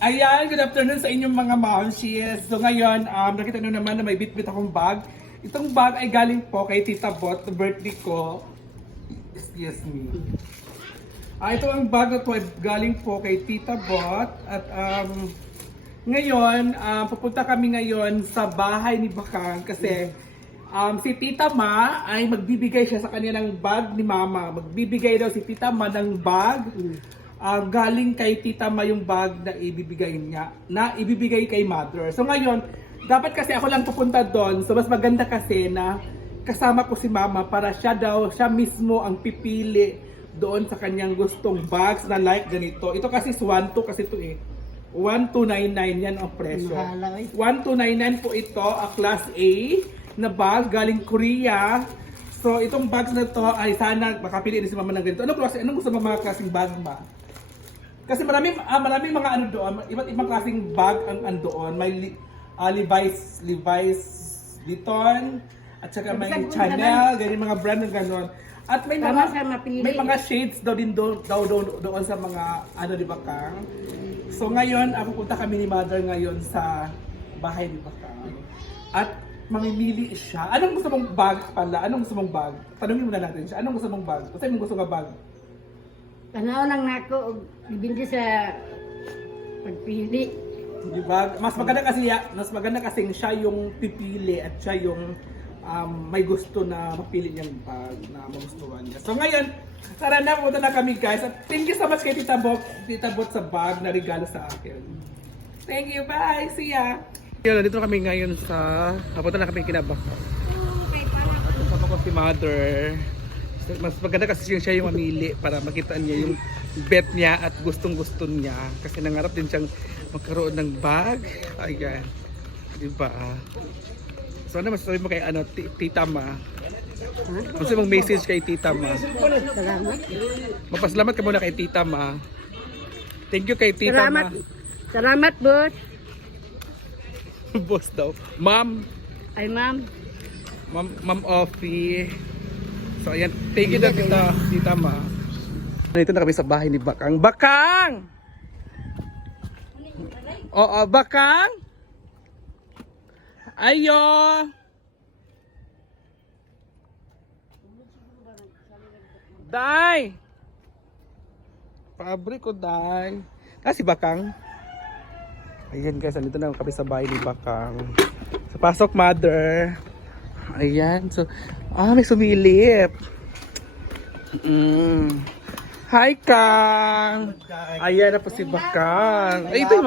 Ayan, good afternoon sa inyong mga momshies. So ngayon, nakita nyo naman na may bit-bit akong bag. Itong bag ay galing po kay Tita Bot, the birthday ko. Excuse me. Ito ang bag na to ay galing po kay Tita Bot. At ngayon, pupunta kami ngayon sa bahay ni Bakang kasi si Tita Ma ay magbibigay siya sa kanya ng bag ni Mama. Magbibigay daw si Tita Ma ng bag. Galing kay Tita Ma yung bag na ibibigay niya, na ibibigay kay Mother. So ngayon, dapat kasi ako lang pupunta doon. So mas maganda kasi na kasama ko si Mama para siya mismo ang pipili doon sa kanyang gustong bags na like ganito. Ito kasi is 1.2 kasi ito eh. 1,299 yan ang presyo. 1,299 po ito, a class A na bag galing Korea. So itong bags na to ay sana makapili din si Mama ng ganito. Anong gusto mo mga klaseng bag ma? Kasi maraming mga ano doon, iba't ibang klaseng bag ang andoon. May Levi's Vuitton, at saka may Chanel, ganyan mga brand ng gano'n. At may mga shades daw din doon sa mga ano di ba Kang? So ngayon, pupunta kami ni Mother ngayon sa bahay ni Bakang. At mamimili siya. Anong gusto mong bag pala? Anong gusto mong bag? Tanungin muna natin siya. Anong gusto mong bag? Kasi mong gusto nga bag? Tanaw lang nako, ibindi sa pagpili. Di ba? Mas maganda kasi siya yung pipili at siya yung may gusto na mapili niyang bag na magustuhan niya. So ngayon, tara na, pumunta na kami guys. At thank you so much kay Tita Bot sa bag na regalo sa akin. Thank you, bye! See ya! Nandito kami ngayon pupunta na kami kinabaka. Kasama ko si Mother. Mas maganda kasi siya yung mamili para makita niya yung bet niya at gustong-gusto niya. Kasi nangarap din siyang magkaroon ng bag. Ayan. Diba? So ano masasabi mo kay Tita Ma? Kasi mong message kay Tita Ma. Salamat. Mapasalamat ka muna kay Tita Ma. Thank you kay Tita Ma. Salamat, boss. Boss daw. Ma'am. Ay, ma'am. Ma'am Offie. So ayan, thank you na Tita Ma. Dito na kami sa bahay ni Bakang. Bakang! Oo, Bakang! Ayo! Day! Pabri ko, Day. Si Bakang. Ayan guys, dito na kami sa bahay ni Bakang. So pasok, Mother. Ayan, so may sumilip. Hi, Kang! Ayan na po si Bakang. Ay, ito yung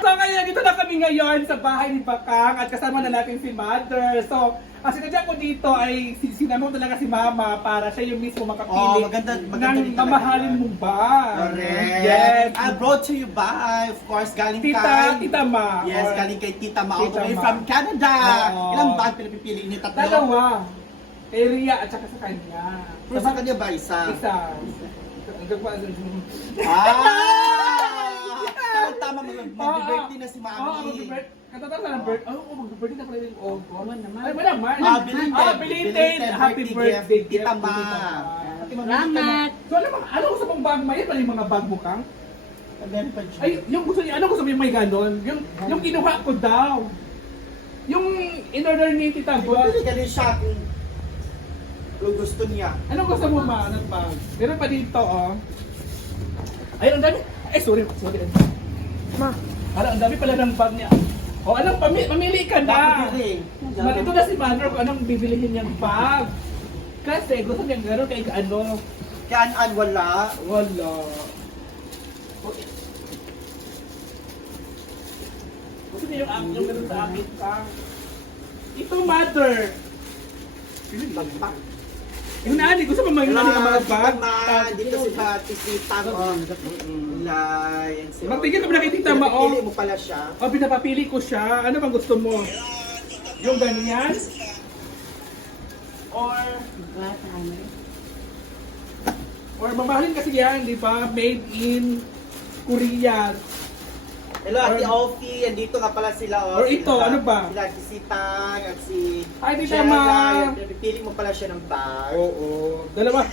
So ngayon, dito na kami ngayon sa bahay ni Bakang at kasama na natin si Mother. So, sinadya ko dito ay sinama ko talaga si Mama para siya yung mismo makapili ng mamahalin mong bag. Correct. Yes. Brought to you by, of course, galing Tita Ma. Yes, Or galing kay Tita Ma, all the Tita way Ma. from Canada. Oo. Ilang bag pinapipili niyo? Tatlo? Dalawa. Kay Ria at saka sa kanya. Pero sa kanya ba isa? Isa. Tama, mag-birthday na si Mami. Katotoo na ng birthday. Mag-birthday na pala yung Ogo. naman. Ay, naman. Belated Happy birthday gift. Tita Ma. Salamat. So, ano gusto mong bag? May pala yung mga bag mo, Kang? Again pa siya. Ay, yung gusto niya, ano gusto mo yung may ganon? Yung kinuha ko daw. Yung in-order ni Tita Bot. Bumili ka rin siya kung gusto niya. Anong gusto mo ma? Anong bag? Meron pa dito, oh. Ay, ang dami. Ay, sorry. Ma, ang dami pala ng bag niya. O, anong mamili ka na. Malito na si Mother kung anong bibilihin niyang bag. Kasi gusto niya gano'n kay ano. Kaya wala. Wala. Gusto niya yung gano'n sa akin ka. Ito, Mother. Bagpak. Yung nani, gusto mo yung nani ng mga bag? Dito si Tita ko. Magtigil ka ba na kay Tita Ma? Pinapipili mo pala siya. O, pinapapili ko siya. Ano bang gusto mo? Yung ganyan? Or mamahalin kasi yan, di ba? Made in Korea. Hello, Ate Offie. Andito nga pala sila. Or ito, ano ba? Sila si Sitang at si Hi, Tita Ma. Pinapili mo pala siya ng bag. Oo. Dalawa.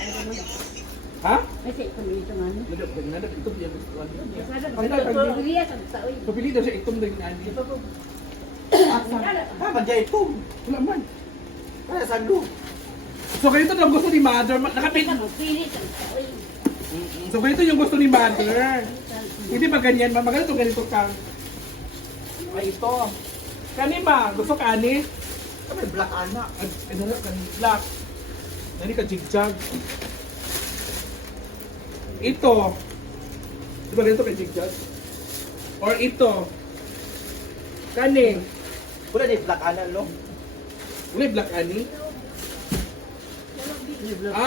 Ha? Kasi itong ito man. Ito biya gusto niya. Ang liya sa taoy. Papili daw siya itong din ani. Madya ito. Wala man. Para sa lu. So ganito daw gusto ni Mother. Nakapili. Pili sa taoy. So ganito yung gusto ni Mother. Hindi ba ganyan? Ganito ka. Ay ito. Kani ma, gusto ka ani? May black anak. Ano na kani black. Nani ka jigjag. Ito. Di ba ganito ka jigjag? Or ito. Kani. Wala na yung black anak, lo. Wala yung black ani?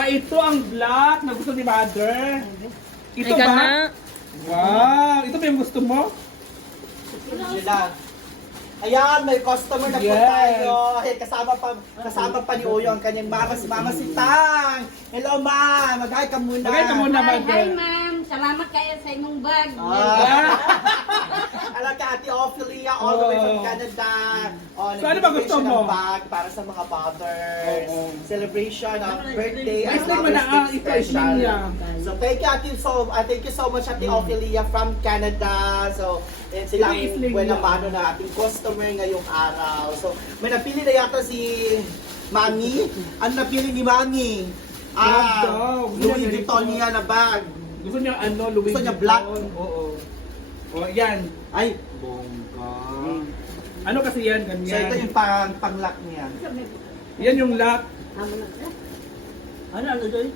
Ito ang black na gusto ni Mother. Ito ba? Wow! Ito ba yung gusto mo? Sila. Ayan, may customer na po Yes. tayo. Hey, kasama pa ni Oyo ang kanyang mama, si Mama Sitang. Hello, Ma. Mag-hi ka muna. Mag-hi ka muna. Hi, Mother. hi ma'am. Salamat kayo sa inyong bag. Alam ka, Ate Ophelia, all the way from Oh. Canada. Oh, So, ano ba gusto nag-donation mo? ng bag para sa mga mothers. Oo. Celebration of birthday Ay, and snack mo Mother's na, Day ito, special. niya. So, thank you so much, Ate Ophelia from Canada. So, sila ang Ito, isling buena niya. mano na ating customer ngayong araw. So, may napili na yata si Mami. Ano napili ni Mami? Bag daw. Gusto Louis niya Vuitton ganito. niya na bag. Gusto niya ano, Louis Gusto niya Vuitton. black? Oo. O, yan. Ay, bongga. Ano kasi yan, So, ito ganyan. yung pang-lock niya. Yan yung lock. Ano doon?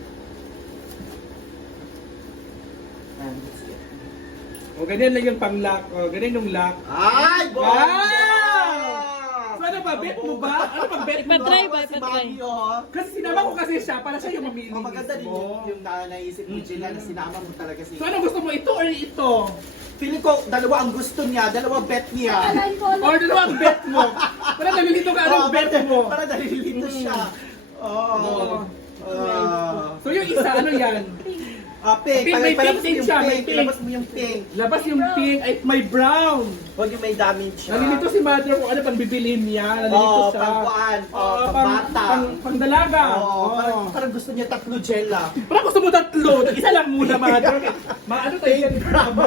O, ganyan lang yung pang-lock. O, ganyan yung lock. Ay, bongga! So, ano ba? Bet mo ba? Ano ba bet mo? Ipa-try ba? Si Mami, oh. Kasi sinama ko kasi siya para siya yung mamili. Oh, maganda din mismo. yung naisip mo, Gina, na sinama mo talaga si... So, ano gusto mo? Ito or ito? Feeling ko, dalawa ang gusto niya, dalawa bet niya. Or dalawang bet mo? Para nalilito ka, anong bet mo? Para nalilito siya. Oo. So, yung isa, ano yan? Pink. Pink, may Palabas pink mo yung siya, may pink. pink. Labas mo yung pink. Labas yung pink ay may brown. Huwag yung may damage siya. Nalilito si Mother kung ano pang bibilin niya. Nalilito Oo, siya. pang-kuan. Oo, Oo, pang-bata. Pang dalaga. Oo, Oo. parang gusto niya tatlo gela. Parang gusto mo tatlo. Isa lang muna, Mother. Ano tayo yan? Tama.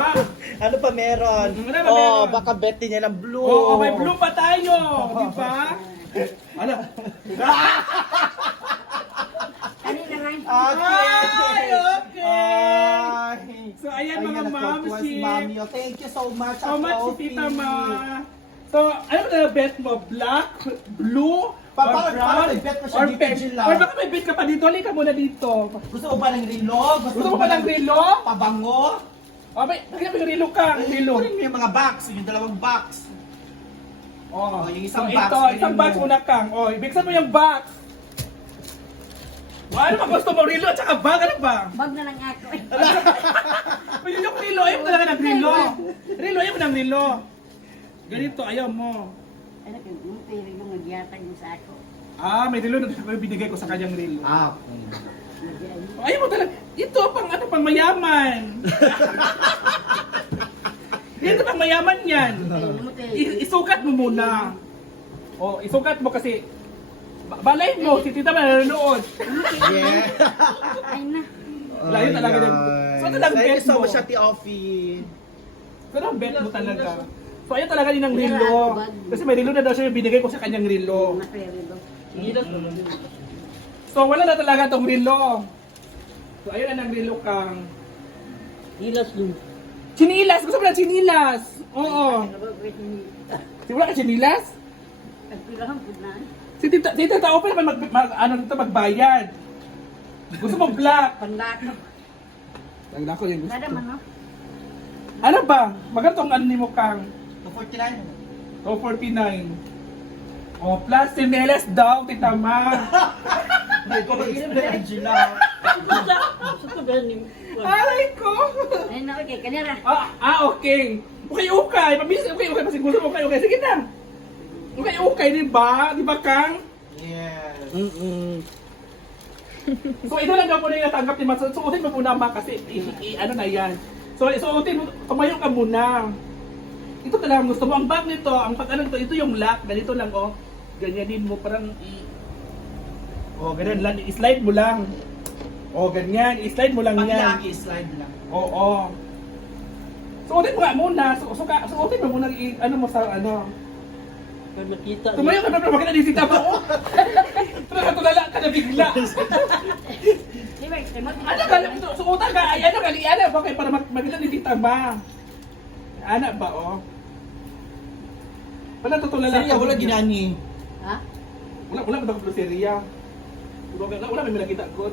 Ano pa meron? Ano pa meron? Baka bet din niya ng blue. Oo, may blue pa tayo. Di ba? Ano? Kanina lang. Ay, okay. Ay. So, ayan mga natutuwa si mamsi. Mami. Oh, thank you so much. So much si Ate Tita Ophi. Ma. So, ano na bet mo? Black, blue, or Parang brown, may bet mo siya or dito, pink? Jill, ah. Or baka may bet ka pa dito? Halika muna dito. Gusto mo ba ng relo? Gusto mo pa ng relo? Pabango? Oh, may relo ka. Relo. Kunin mo yung mga box, yung dalawang box. Oh, yung isang so box, ito, kunin isang mo. box muna kang. Oh, ibigsan mo yung box. Oh, ano ba gusto mo? Relo at saka bag? Ano ba? Bag na lang ako. Ay, yung relo. Ayaw mo talaga ng relo. Relo, ayaw mo ng relo. Ganito, ayaw mo. Ano kung yung pera yung magyatag mo sa ako. Ah, may relo na binigay ko sa kanyang relo. Nagyay. Ayaw mo talaga. Ito, pang mayaman. Ito, pang mayaman yan. Ayun mo tayo. Isukat mo muna. O, isukat mo kasi balay mo, si Tita Ma nanonood. Yeah. Ay na. Layo talaga yan. So, ito lang Thank bet you so mo. much, Ate Ophi. So, ang bet mo talaga. So, ayaw talaga din ng relo. Kasi may relo na daw siya yung binigay ko sa kanyang relo. Nakrero. So, wala na talaga tong relo. So, ayun na ng relo kang. Hilas dun. Chinilas! Gusto mo na chinilas! Oo. Wala ka chinilas? Nagpilahan po na. Si Tita Ope naman magbayad. Gusto mo black. Panlako. Ang lako yung gusto. Kada man no? Ano ba? Maganda tong ano ni mo kang 249. 249. Oh, plus sinelas daw, Tita Ma. Hindi ko mag-explain, Gina. Aray ko. Ay na okay. Kanira. Okay. Okay. Pabilis, okay. Kasi gusto mo, okay. Sige na. Okay, di ba? Di ba, Kang? Yes. So, ito lang daw po na yung natanggap ni Ma. So, suotin mo muna, Ma, kasi ano na yan. So, suotin mo, tumayo ka muna. Ito talagang gusto mo. Ang bag nito, ang pag ano ito yung lock. Ganito lang, oh. Ganyanin mo, parang ganyan lang. I-slide mo lang. O, ganyan. I-slide mo lang Pag yan. lagi, slide lang. Oo. Suotin mo nga muna. Suotin mo muna. Ano mo sa ano. Para makita. Tumayo ka na pero makita di si Tama. Oh. Tulala ka na bigla. Di ba, Ano ka? Suotan ka. Ay, ano ka? Ano ba? Para makita ni Tita Ma. Ana ba, oh? Wala tutulala. Seriya, wala ginani. Ha? Wala ba ko seriya? Wala may nakita ko.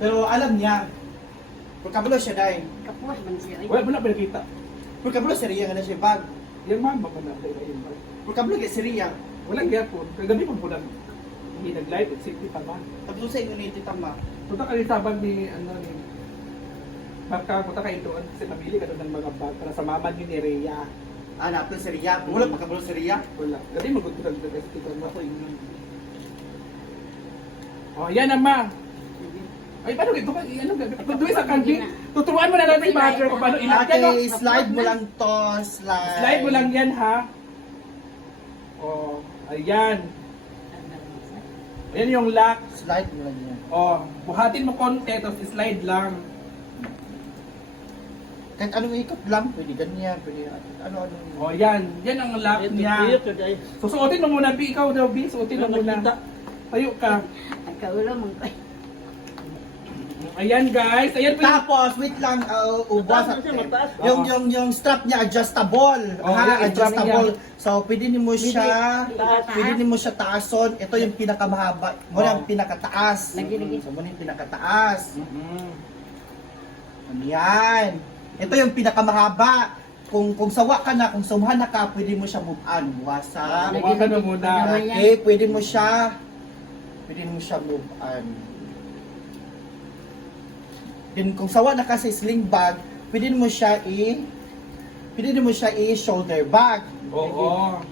Pero alam niya. Pagkabulo siya dahil. Kapuas man siya. Wala may nakita. Pagkabulo seriya nga na siya bag. Yan mama pa na yung bag. Pagkabulo kay seriya. Walang gyapon. Kagabi po lang. Hindi nag-live at safety pa ba? Tapos sa inyo ni Tita Ma. Punta ka rin tabang ni ano ni Marka, punta kayo doon kasi mamili ka doon ng mga bag para sa mama ni Rhea. Napil seriya. Wala pagkabulo seriya. Wala. Gabi magkukulang doon kasi ito mo ako yun. Oh, yan ama. Ay, paano ito? Ano gabi? Doon sa kanji. Tuturuan mo na natin si Mother kung paano ilagay. Okay, slide mo lang to. Slide. Slide mo lang yan ha. Oh, ayan. Ayan yung lock. Slide mo lang yan. Oh, buhatin mo konti tapos slide lang. Kahit anong ikot lang. Pwede ganyan. Pwede ano-ano. Oh, yan. Yan ang lock niya. Susuotin mo muna, B. Ikaw daw, B. Suotin mo muna. Tayo ka. Nagkaulo mong ko. Ayan guys. Ayan po yung... Tapos, wait lang, ubos Mataas na siya, mataas. yung strap niya adjustable. Oh, ha, yan, adjustable. strap So, pwede mo siya, Taas. pwede mo siya taason. Ito yung pinakamahaba. Muna yung pinakataas. Lagi. So, muna yung pinakataas. Mhm. Ayan. Ito yung pinakamahaba. Kung sawa ka na, kung sumhan na ka, pwede mo siya move-on. Buwasan. Huwag ka na muna. Okay, pwede mo siya move-on. Then kung sawa na ka sa sling bag, pwede mo siya shoulder bag. Oo.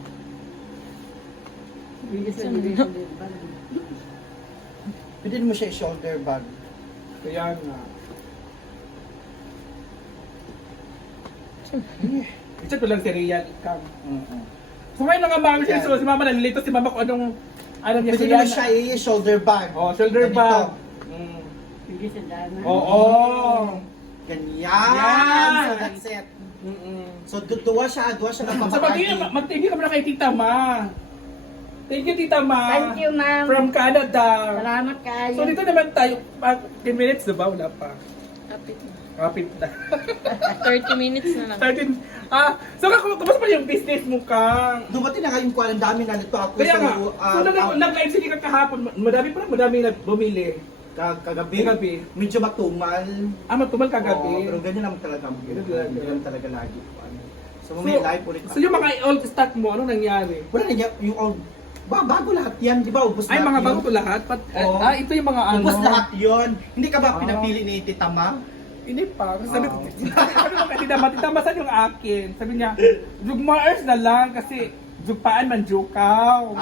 Pwede mo siya shoulder bag. Kaya nga. I-check ko lang si Rhea. Ikaw. So ngayon mga mami, Yan. so si mama nalilito si mama kung anong niya Pwede siya. mo siya shoulder bag. Oh, shoulder Ganito. bag. Mm. Hindi sa dama. Oo. Ganyan. Yan. So that's it. Mm-mm. So duwa siya ng So mag-thank you kami na kay Tita Ma. Thank you Tita Ma. Thank you, ma'am. From Canada. Salamat kayo. So dito naman tayo, 10 minutes diba? Wala pa. Kapit na. 30 minutes na lang. 13. So kumusta pa yung business mo Kang? Dumating na kayong kuwan, ang dami na nito ako. Kaya nga, so ah, nag-live sila kahapon, madami bumili. kagabi, Kagabi. medyo matumal. Matumal Oo, kagabi. pero ganyan naman talaga. Ganyan talaga. Ganyan talaga lagi. So, may live ulit. So yung mga old stock mo, ano nangyari? Wala na niya, yung old, bago lahat yan, di ba? Ubus Ay, lahat mga yun. bago to lahat? Oo. Ito yung mga ano. Ubus lahat yun. Hindi ka ba Ah. pinapili ni Tita Ma? Hindi pa. Kasi sabi ko, Oo. sabi ko kay Tita Ma, saan yung akin? Sabi niya, Jugmaers na lang kasi Jugpaan man Jukaw.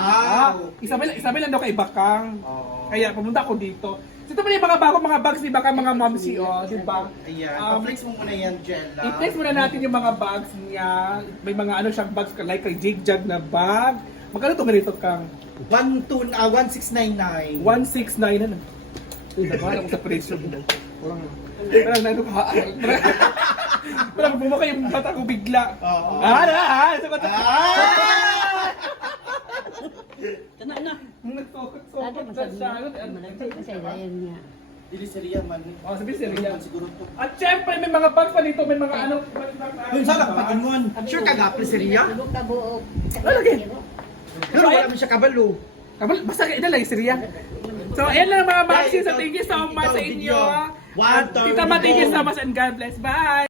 Isabel lang daw kay Bakang. Oo. Kaya pumunta ako dito. So ito pala yung mga mga bags ni Bakang, mga momsi, di ba? Ayan, pa-flex mo muna yan, Jella. I-flex muna natin yung mga bags niya. May mga ano siyang bags, like kay Jig-Jag na bag. Magkano ito ganito Kang? 1699. 169 na. Nagbahala ko sa presyo mo. Parang parang bumaka yung mata ko bigla. Oo. Sagot na. Na. Nagtukot-tukot na siya. Malagay ko sa ilayan niya. Dili seriya man. Sabi seriya. Siguro to. At syempre may mga bags pa dito, may mga ano. Kung saan ka pag-ingon? Sure ka nga, seriya? Kabuok. Lalagay. Pero wala naman siya kabalo. Basta inalay seriya. So ayan lang mga maxi. So thank you so much sa inyo. One, two, Tita Ma, thank you go. so much and God bless. Bye!